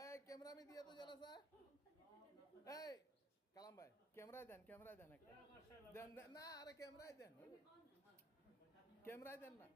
এই ক্যামেরা আমি দিয়ে তো জেলা স্যার এই কালাম ভাই ক্যামেরায় দেন একটা দেন না আরে ক্যামেরায় দেন না